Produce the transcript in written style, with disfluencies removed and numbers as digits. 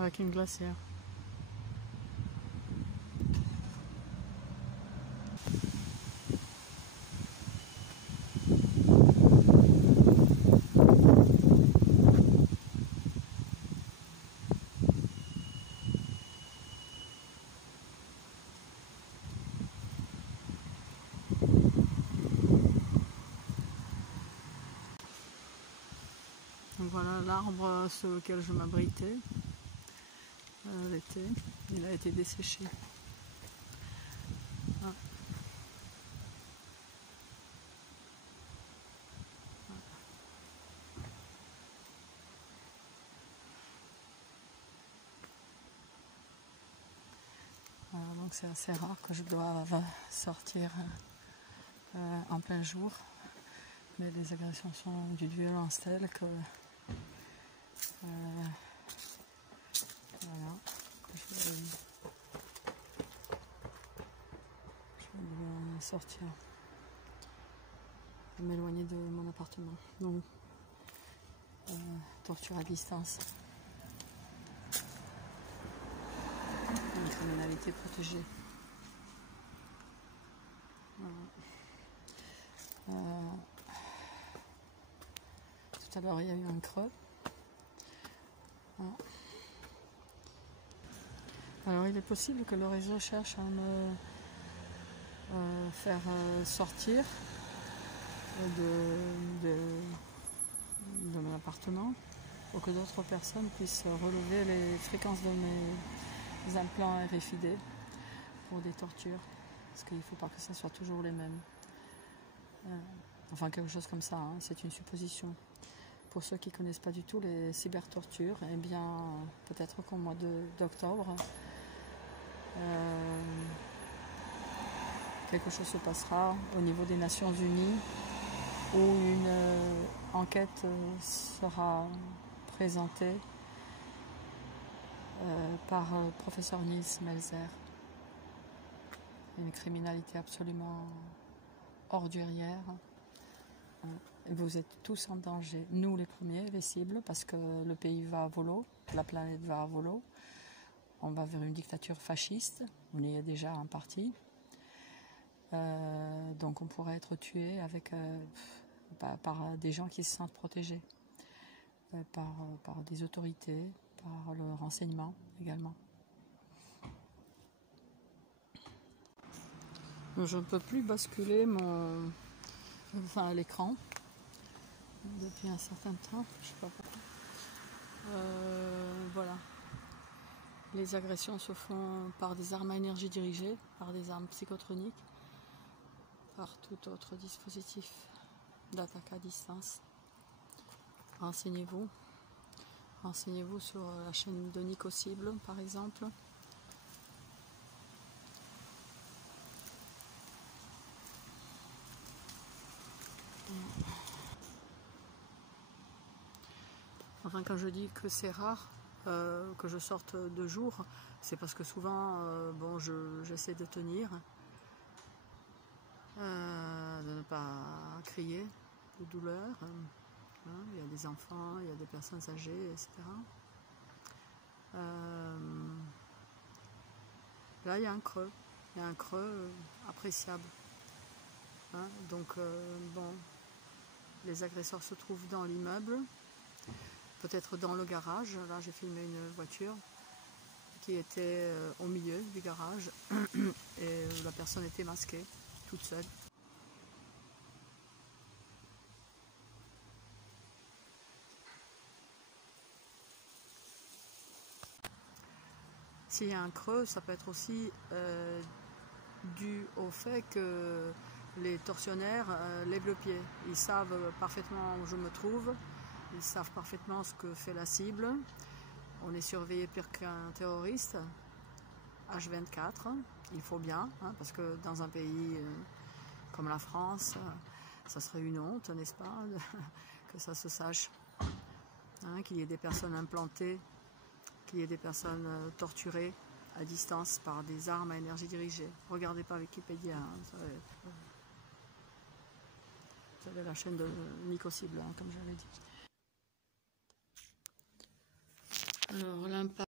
avec une glacière. Donc voilà l'arbre sur lequel je m'abritais l'été, il a été desséché. Ah. Voilà, donc c'est assez rare que je doive sortir en plein jour, mais les agressions sont d'une violence telle que voilà, je vais sortir, m'éloigner de mon appartement. Donc torture à distance, une criminalité protégée. Voilà. Tout à l'heure il y a eu un creux. Voilà. Alors il est possible que le réseau cherche à me faire sortir de mon appartement pour que d'autres personnes puissent relever les fréquences de mes implants RFID pour des tortures, parce qu'il ne faut pas que ce soit toujours les mêmes. Enfin quelque chose comme ça, hein, c'est une supposition. Pour ceux qui ne connaissent pas du tout les cybertortures, eh bien peut-être qu'au mois d'octobre, quelque chose se passera au niveau des Nations Unies où une enquête sera présentée par le professeur Nils Melzer. Une criminalité absolument ordurière. Vous êtes tous en danger, nous les premiers, les cibles, parce que le pays va à volo, la planète va à volo. On va vers une dictature fasciste, on y est déjà en partie. Donc on pourrait être tué avec, par des gens qui se sentent protégés, par des autorités, par le renseignement également. Je ne peux plus basculer l'écran depuis un certain temps, je sais pas pourquoi. Voilà. Les agressions se font par des armes à énergie dirigée, par des armes psychotroniques, par tout autre dispositif d'attaque à distance. Renseignez-vous. Renseignez-vous sur la chaîne de Nicocible, par exemple. Enfin, quand je dis que c'est rare que je sorte de jour, c'est parce que souvent, bon, j'essaie de tenir, de ne pas crier de douleur. Hein, il y a des enfants, il y a des personnes âgées, etc. Là, il y a un creux. Il y a un creux appréciable. Hein, donc, bon, les agresseurs se trouvent dans l'immeuble, peut-être dans le garage. Là, j'ai filmé une voiture qui était au milieu du garage et la personne était masquée, toute seule. S'il y a un creux, ça peut être aussi dû au fait que les tortionnaires lèvent le pied. Ils savent parfaitement où je me trouve, ils savent parfaitement ce que fait la cible. On est surveillé pire qu'un terroriste, H24, il faut bien, hein, parce que dans un pays comme la France, ça serait une honte, n'est-ce pas, que ça se sache, hein, qu'il y ait des personnes implantées, qu'il y ait des personnes torturées à distance par des armes à énergie dirigée. Regardez pas Wikipédia, hein, vous avez la chaîne de Nicocible, hein, comme j'avais dit. Alors l'impact